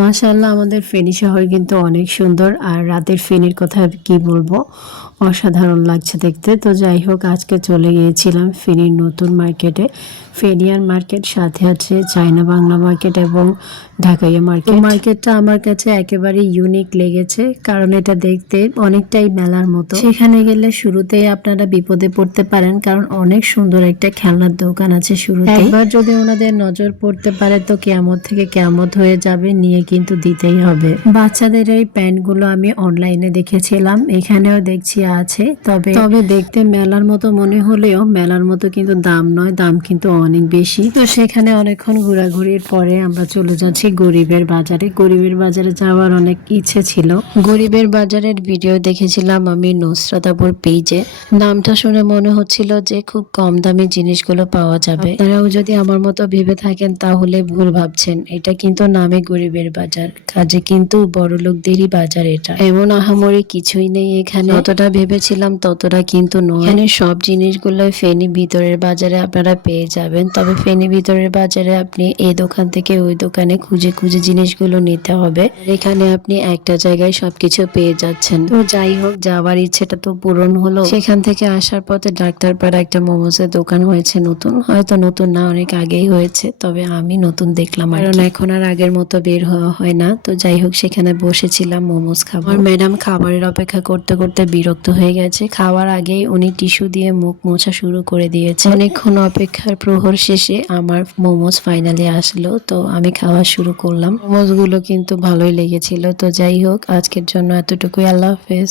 মাশাআল্লাহ, আমাদের ফেনী শহর কিন্তু অনেক সুন্দর। আর রাতের ফেনীর কথা কি বলবো, অসাধারণ লাগছে দেখতে। তো যাই হোক, আজকে চলে গিয়েছিলাম ফেনীর নতুন মার্কেটে। ফেনিয়ার মার্কেট, সাথে আছে চায়না বাংলা মার্কেট এবং ঢাকাইয়া মার্কেট। মার্কেটটা আমার কাছে একেবারে ইউনিক লেগেছে, কারণ এটা দেখতে অনেকটাই মেলার মতো। সেখানে গেলে শুরুতেই আপনারা বিপদে পড়তে পারেন, কারণ অনেক সুন্দর একটা খেলনার দোকান আছে শুরুতে। একবার যদি ওনাদের নজর পড়তে পারে তো কেয়ামত থেকে কেয়ামত হয়ে যাবে, নিয়ে কিন্তু দিতেই হবে। বাচ্চাদের এই প্যান্টগুলো আমি অনলাইনে দেখেছিলাম, এখানেও দেখছি আছে। তবে দেখতে মেলার মতো মনে হলেও মেলার মতো কিন্তু দাম নয়, দাম কিন্তু অনেক বেশি। তো সেখানে অনেকক্ষণ ঘোরাঘুরির পরে আমরা চলে যাচ্ছি গরিবের বাজারে। গরিবের বাজারে যাওয়ার অনেক ইচ্ছে ছিল। গরিবের বাজারের ভিডিও দেখেছিলাম আমি নুসরাত আপুর পেজে। নামটা শুনে মনে হচ্ছিল যে খুব কম দামি জিনিসগুলো পাওয়া যাবে। আপনারাও যদি আমার মতো ভেবে থাকেন তাহলে ভুল ভাবছেন। এটা কিন্তু নামে গরিবের বাজার, কাজে কিন্তু বড়লোকদেরই বাজার। এটা এমন আহামরি কিছুই নেই এখানে। যতটা ভেবেছিলাম ততটা কিন্তু নয়। এখানে সব জিনিসগুলো ফেনী ভিতরের বাজারে আপনারা পেয়ে যাবেন। তবে ফেনী ভিতরের বাজারে আপনি এই দোকান থেকে ওই দোকানে খুঁজে খুঁজে জিনিসগুলো নিতে হবে। এখানে আপনি একটা জায়গায় সবকিছু পেয়ে যাচ্ছেন। তো যাই হোক, যাওয়ার ইচ্ছেটা তো পূরণ হলো। সেখান থেকে আসার পথে ডাক্তারপাড়া একটা মোমোসের দোকান হয়েছে নতুন, হয়তো নতুন না, অনেক আগেই হয়েছে, তবে আমি নতুন দেখলাম, কারণ এখন আর আগের মতো বের হওয়া হয় না। তো যাই হোক, সেখানে বসেছিলাম মোমোস খাবো। আর ম্যাডাম খাবারের অপেক্ষা করতে করতে বিরক্ত হয়ে গেছে। খাওয়ার আগেই উনি টিস্যু দিয়ে মুখ মোছা শুরু করে দিয়েছে। অনেকক্ষণ অপেক্ষার প্রহর শেষে আমার মোমোস ফাইনালি আসলো, তো আমি খাওয়া শুরু করলাম। মোমোস গুলো কিন্তু ভালোই লেগেছিল। তো যাই হোক, আজকের জন্য এতটুকুই। আল্লাহ হাফেজ।